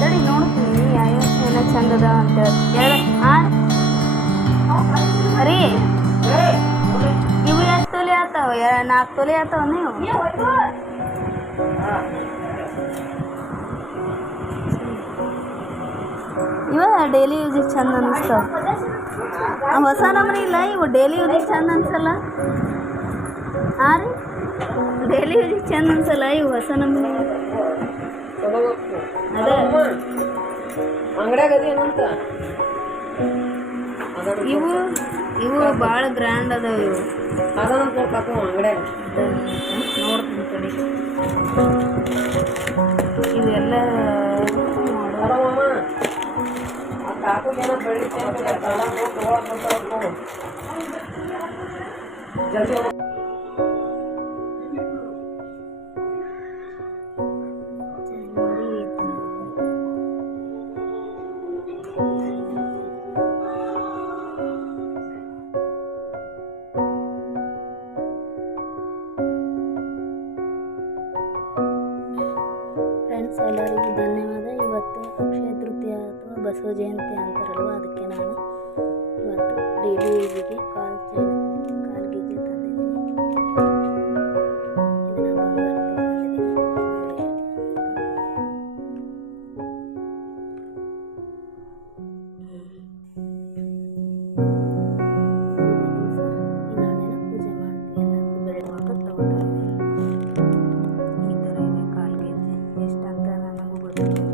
ತಡಿ ನೋಡ್ತೀನಿ ಯಾವ ಏನ ಚಂದದ ಅಂತ ಅರಿ ಇವು ಎಷ್ಟು ತೊಲೆ ಆತಾವ ನಾಲ್ಕು ತೊಲೆ ಆತಾವ ನೀವು? ಇವ ಡೈಲಿ ಯೂಸಿಗೆ ಚಂದ ಅನಿಸ್ತಾವ? ಹೊಸ ನಮೂನಿ ಇಲ್ಲ, ಇವು ಡೈಲಿ ಯೂಸಿಗೆ ಚಂದ ಅನ್ಸಲ್ಲ? ಹಾಂ ರೀ? ಡೈಲಿ ಯೂಸಿಗೆ ಚಂದ ಅನ್ಸಲ್ಲ, ಇವು ಹೊಸ ನಮೂನಿ? ಅದೇ. ಅಂಗಡ್ಯಾಗ ಅದೇನಂತ ಇವು ಇವು ಭಾಳ ಗ್ರ್ಯಾಂಡ್ ಅದಾವ ಇವು. ಅದಂತ ಕಾಕು ಅಂಗಡ್ಯಾಗ. ನೋಡ್ತೀನಿ ಕಡೆ ಇವೆಲ್ಲ ಅಲ್ಲಮ್ಮ ಆ ಕಾಕುಗೆ ಏನೋ ಬೆಳಿಗ್ಗೆ ಅಂತ ಕಾಲ ಹೋಗಿ ತಗೊಳಕ್ ಬರ್ತಾರ ನೋಡು. ಜಲ್ದಿ ಫ್ರೆಂಡ್ಸ್ ಎಲ್ಲರಿಗೂ ಧನ್ಯವಾದ. ಇವತ್ತು ಅಕ್ಷಯ ತೃತೀಯ ಅಥವಾ ಬಸವ ಜಯಂತಿ ಅಂತಾರಲ್ವ? ಅದಕ್ಕೆ ನಾನು ಇವತ್ತು ಡೈಲಿ ಯೂಸಿಗೆ ಕಾಲ್ Thank you.